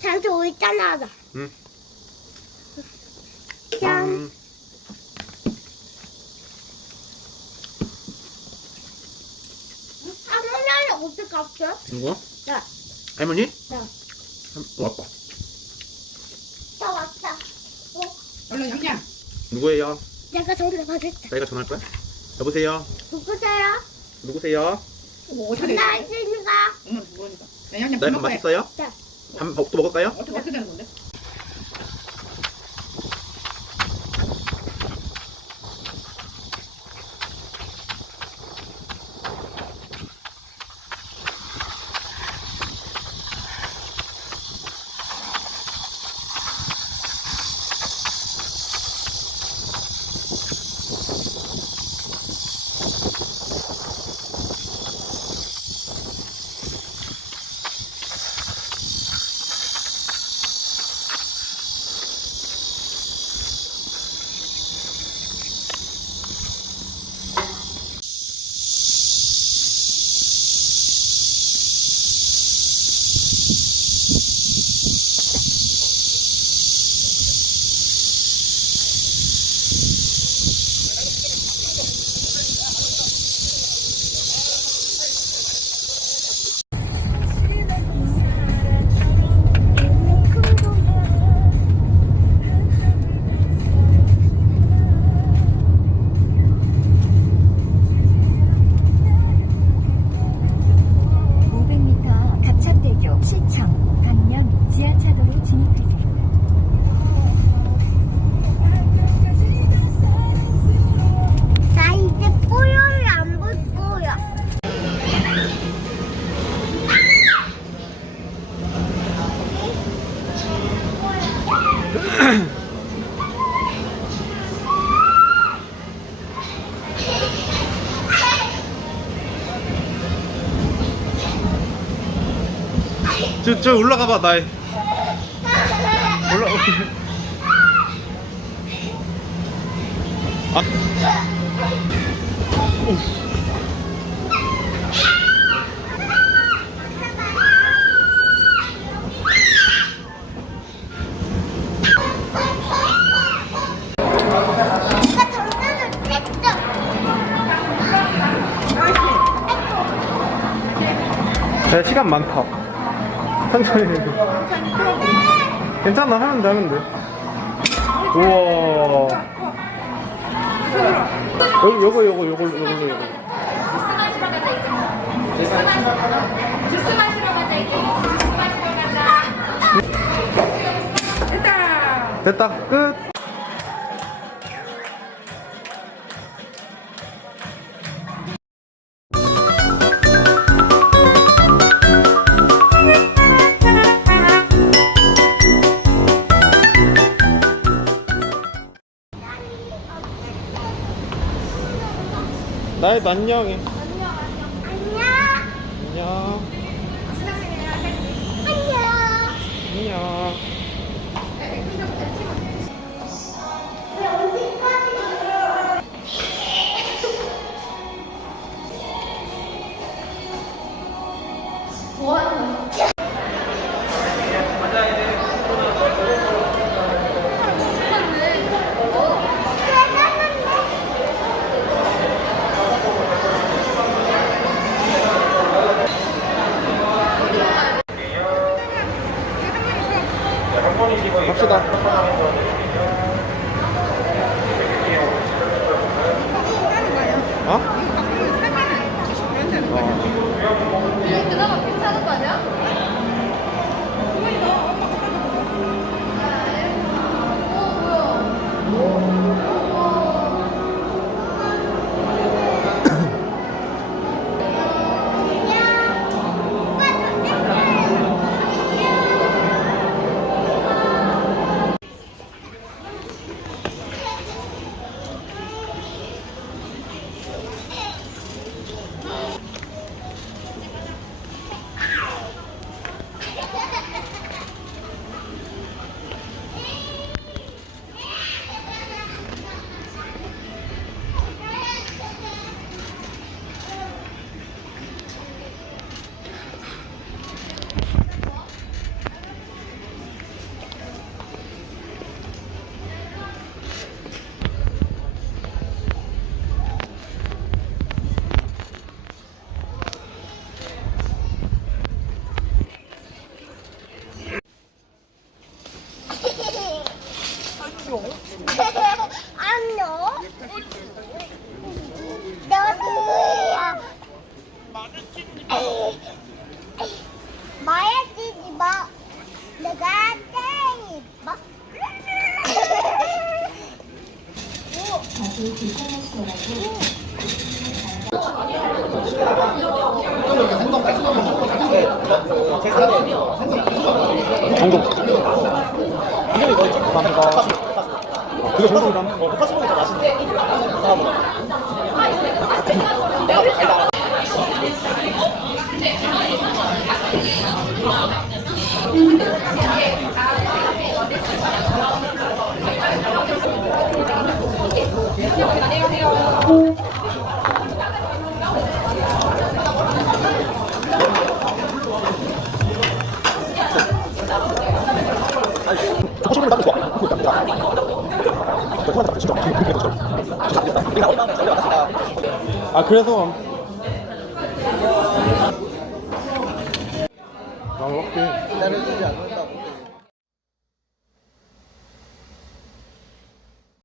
잠시 우리 잘라자. 응. 짠. 음. 아, 할머니는 네. 할머니? 네. 왔다. 다 왔다. 어? 얼른 양양. 누구예요? 내가 정답 받았다. 자기가 전화할 거야? 여보세요? 누구세요? 누구세요? 어떻게? 나 있으니까. 응, 모르니까. 야, 양양 나이 밥밥 먹어야 맛있어요? 자. 밥또 먹을까요? 어떻게 어떻게 되는 건데? 저, 저 올라가 봐, 나이. 올라. 아. 오. 야, 시간 많다. 괜찮아, 하면 돼. 우와. 요, 요거, 요거, 요거, 요거, 요거. 됐다. 됐다, 끝. 나의 안녕해. 안녕. 안녕. 안녕. 안녕. 갑시다. 어? 그나마 괜찮은 거 아니야? 안녕. 너도야. 말해주지 마. 내가 때리 마. 감사합니다. 맛있네. 하나보다. 초콜릿 아 그래서 아 오케이. 기다려주지 않는다.